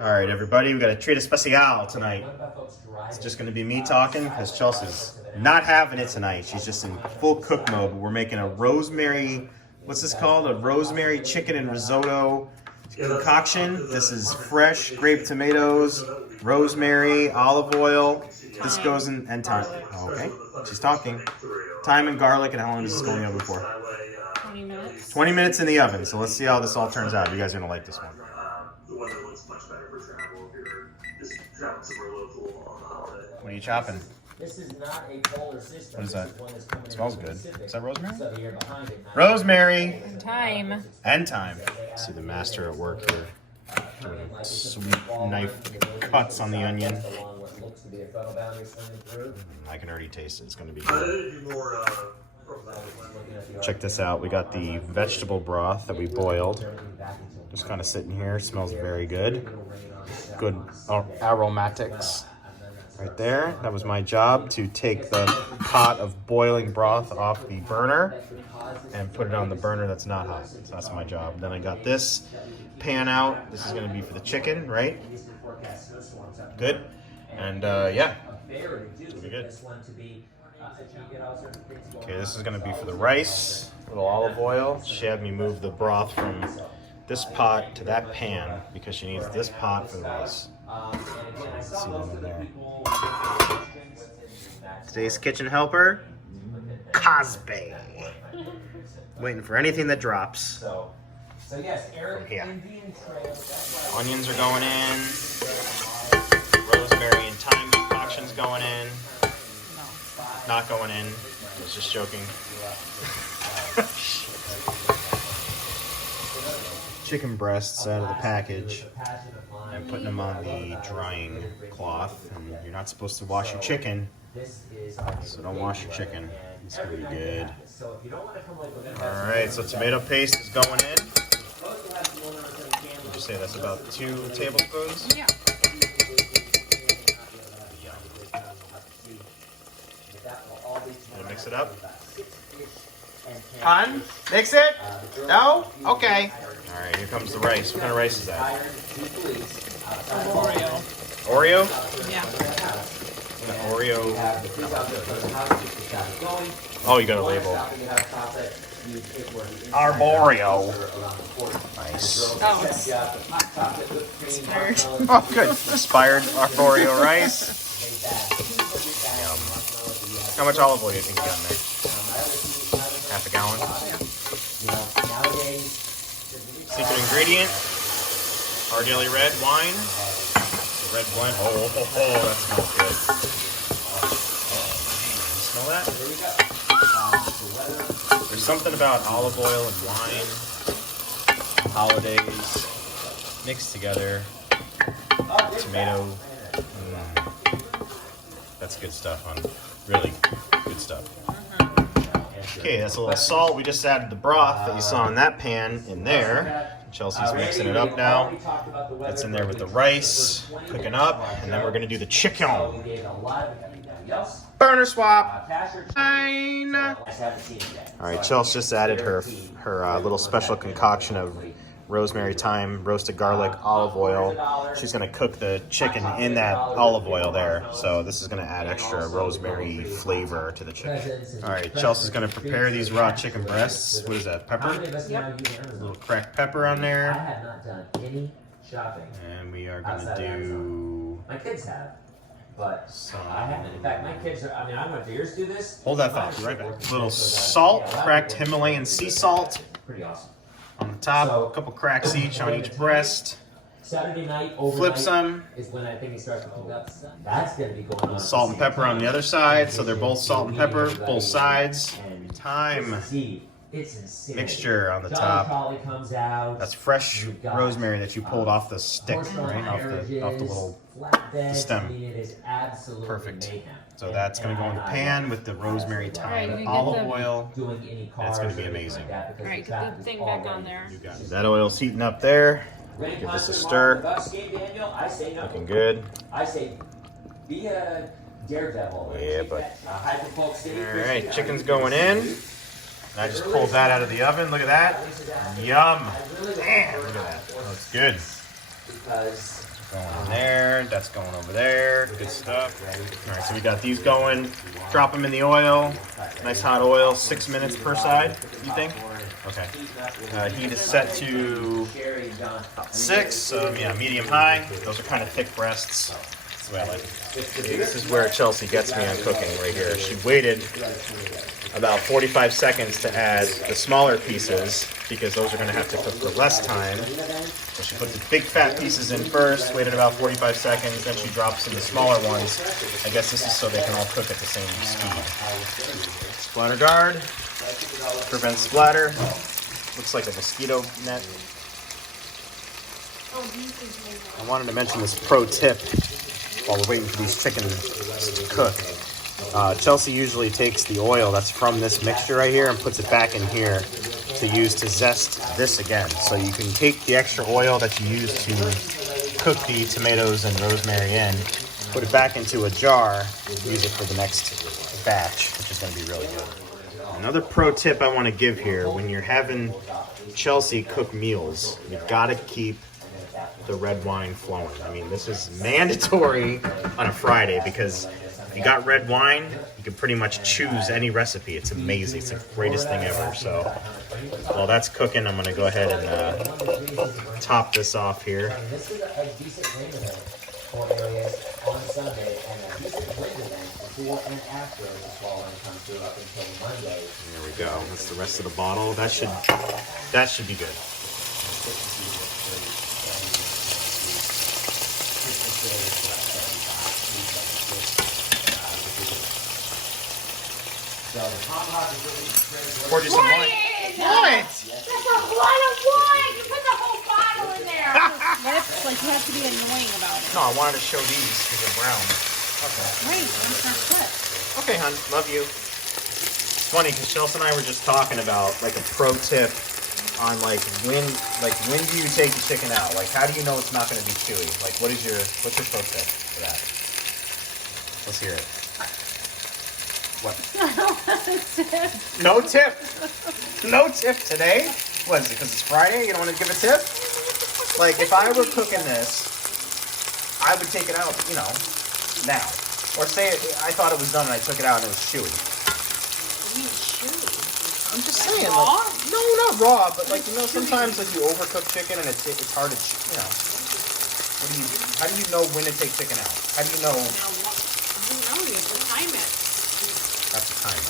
All right, everybody, we got a treat especial tonight. It's just going to be me talking because Chelsea's not having it tonight. She's just in full cook mode. We're making a rosemary, what's this called? A rosemary chicken and risotto concoction. This is fresh grape tomatoes, rosemary, olive oil. This goes in, and thyme. Okay, she's talking. Thyme and garlic, and how long is this going in the oven for? 20 minutes. 20 minutes in the oven. So let's see how this all turns out. You guys are going to like this one. What are you chopping? This is not a polar system. What is that? It smells good. Is that rosemary? So you're behind it. Rosemary And thyme. and thyme. See the master at work here. Doing sweet knife cuts on the onion. I can already taste it. It's going to be good. Check this out. We got the vegetable broth that we boiled. Just kind of sitting here. Smells very good. Good aromatics right there. That was my job, to take the pot of boiling broth off the burner and put it on the burner that's not hot. So that's my job. Then I got this pan out. This is going to be for the chicken, right? Good. And yeah, it's going to be good. Okay, this is going to be for the rice. A little olive oil. She had me move the broth from this pot to that pan because she needs this pot for the rice. Let's see them in there. Today's kitchen helper, Cosby. Waiting for anything that drops from here. Onions are going in. Rosemary and thyme concoction's going in. Not going in. I was just joking. Chicken breasts out of the package and putting them on the drying cloth. And you're not supposed to wash your chicken, so don't wash your chicken. It's gonna be good. All right, so tomato paste is going in. Would you say that's about 2 tablespoons? Yeah. Gonna mix it up. Hun, mix it? No? Okay. All right, here comes the rice. What kind of rice is that? Oreo. Oreo? Yeah. Oreo. Oh, you got a label. Arborio. Nice. Oh, it's inspired. Oh, good. Inspired Arborio rice. Yum. How much olive oil do you think you got in there? Half a gallon? Secret ingredient, Ardelli red wine. The red wine. Oh, that smells good. You smell that? There's something about olive oil and wine, holidays, mixed together. Tomato. That's good stuff, hon. Really good stuff. Okay, that's a little salt. We just added the broth that you saw in that pan in there. Chelsea's mixing it up now. That's in there with the rice, cooking up, and then we're gonna do the chicken. Burner swap. Fine. All right, Chelsea just added her little special concoction of rosemary, thyme, roasted garlic, olive oil. She's gonna cook the chicken in that olive oil there. So this is gonna add extra rosemary flavor to the chicken. All right, Chelsea's gonna prepare these raw chicken breasts. What is that, pepper? Yep. A little cracked pepper on I there. have not done any shopping. And we are gonna do... My kids have, but some... I haven't. In fact, my kids are, I don't know if yours do this. Hold that thought, be right back. A little salt, cracked Himalayan sea salt Pretty awesome. on the top. A couple cracks each on each breast. Saturday night, overnight Flip some. is when I think it starts to cook up. That's going to be going on. Salt and pepper on the other side, so they're both salt and pepper, both sides. And Thyme it's insane. mixture on the Jolly top. Collie comes out. That's fresh rosemary that you pulled off the stick, right? Off the little stem. It is absolutely Perfect. mayhem. So that's gonna go in the pan with the rosemary, thyme, olive oil. Doing any And it's gonna be cars or anything amazing. like that, because All right, the get traffic the is thing back on already- there. You got it. That oil's heating up there. Give this a stir. Looking good. I say, be a daredevil. Yeah, but... All Alright, chicken's going in. And I just pulled that out of the oven. Look at that. Yum. Damn, look at that. That looks good. because Going in there, that's going over there. Good stuff. All right, so we got these going. Drop them in the oil. Nice hot oil, 6 minutes per side, you think? Okay. Heat is set to about 6, so yeah, medium high. Those are kind of thick breasts. That's the way I like it. This is where Chelsea gets me on cooking right here. She waited about 45 seconds to add the smaller pieces because those are going to have to cook for less time. So she put the big fat pieces in first, waited about 45 seconds, then she drops in the smaller ones. I guess this is so they can all cook at the same speed. Splatter guard, prevents splatter. Looks like a mosquito net. I wanted to mention this pro tip while we're waiting for these chickens to cook. Chelsea usually takes the oil that's from this mixture right here and puts it back in here to use to zest this again. So you can take the extra oil that you use to cook the tomatoes and rosemary in, put it back into a jar, use it for the next batch, which is going to be really good. Another pro tip I want to give here, when you're having Chelsea cook meals, you gotta keep the red wine flowing. I mean, this is mandatory on a Friday because if you got red wine, you can pretty much choose any recipe. It's amazing. It's the greatest thing ever. So while that's cooking, I'm gonna go ahead and top this off here. This is a decent rain event for areas on Sunday and a decent wind event before and after the fall rain comes through up until Monday. There we go. That's the rest of the bottle. That should be good. So the hot pot is really Pour you some wine. What? That's a lot of wine. You put the whole bottle in there. Like you have to be annoying about it. No, I wanted to show these because they're brown. Okay. Right, that's not good. Okay, hon. Love you. It's funny because Chelsea and I were just talking about like a pro tip on like when do you take the chicken out? Like how do you know it's not going to be chewy? Like what's your pro tip for that? Let's hear it. What? No tip. No tip today. What is it? Because it's Friday. You don't want to give a tip? Like if I were cooking this, I would take it out. You know, now. Or say I thought it was done and I took it out and it was chewy. You mean chewy? I'm just Like saying. raw? Like, no, not raw, but like you know, sometimes like you overcook chicken and it's hard to you know. How do you know when to take chicken out? How do you know? Now, you know, you have to time it. That's the time.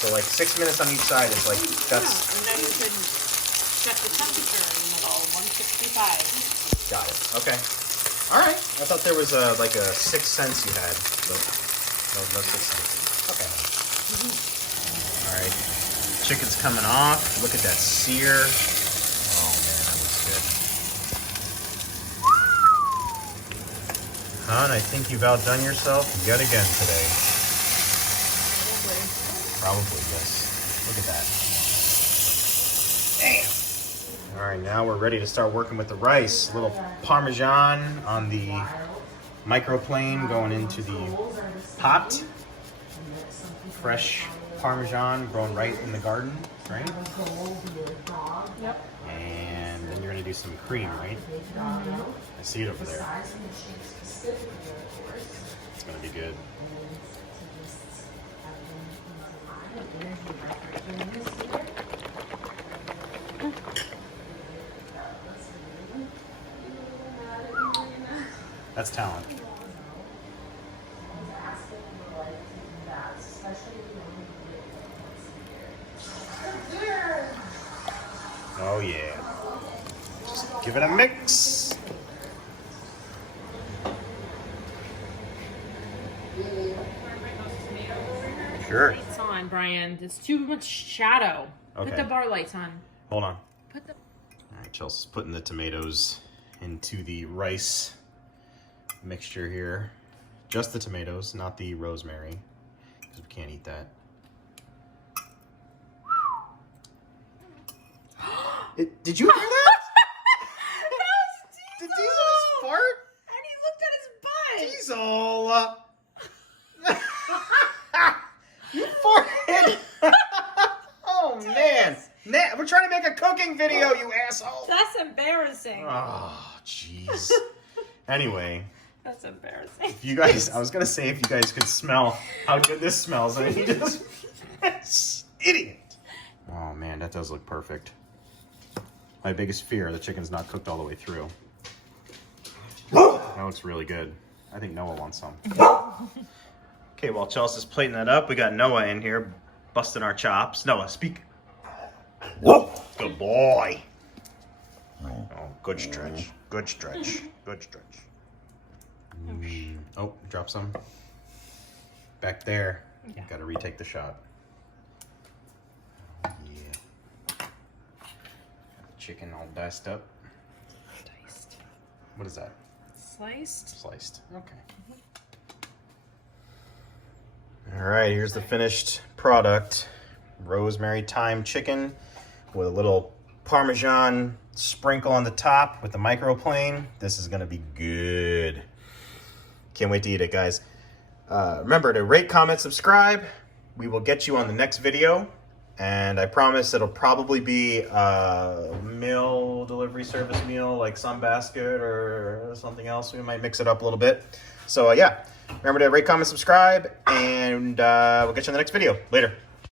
So like 6 minutes on each side is like that's. Yeah, and then you can set the temperature in the middle, 165. Got it. Okay. All right. I thought there was like a 6 cents you had, but no 6 cents. Okay. All right. Chicken's coming off. Look at that sear. Oh man, that looks good. Hon, I think you've outdone yourself yet again today. Probably, yes. Look at that. Damn. All right, now we're ready to start working with the rice. A little Parmesan on the microplane going into the pot. Fresh Parmesan grown right in the garden, right? Yep. And then you're gonna do some cream, right? I see it over there. It's gonna be good. That's talent. Oh yeah. Just give it a mix. Sure. Lights on, Brian. There's too much shadow. Okay. Put the bar lights on. Hold on. Put the. All right, Chelsea's putting the tomatoes into the rice mixture here. Just the tomatoes, not the rosemary, because we can't eat that. Did you hear that? Did Diesel just fart? And he looked at his butt. Diesel! You farted! Oh man! We're trying to make a cooking video, you asshole! That's embarrassing. Oh, jeez. Anyway, That's embarrassing. if you guys, I was gonna say if you guys could smell how good this smells, and he just idiot. Oh man, that does look perfect. My biggest fear, the chicken's not cooked all the way through. That looks really good. I think Noah wants some. Okay, while Chelsea's plating that up, we got Noah in here busting our chops. Noah, speak. Whoa! Good boy. Oh, good stretch. Good stretch. Good stretch. Oh, drop some. Back there. Yeah. Got to retake the shot. Yeah. Chicken all diced up. Diced. What is that? Sliced. Sliced. Okay. All right, here's the finished product. Rosemary thyme chicken with a little Parmesan sprinkle on the top with the microplane. This is gonna be good. Can't wait to eat it, guys. Remember to rate, comment, subscribe. We will get you on the next video. And I promise it'll probably be a meal delivery service meal like Sunbasket or something else. We might mix it up a little bit. So yeah, remember to rate, comment, subscribe, and we'll get you on the next video. Later.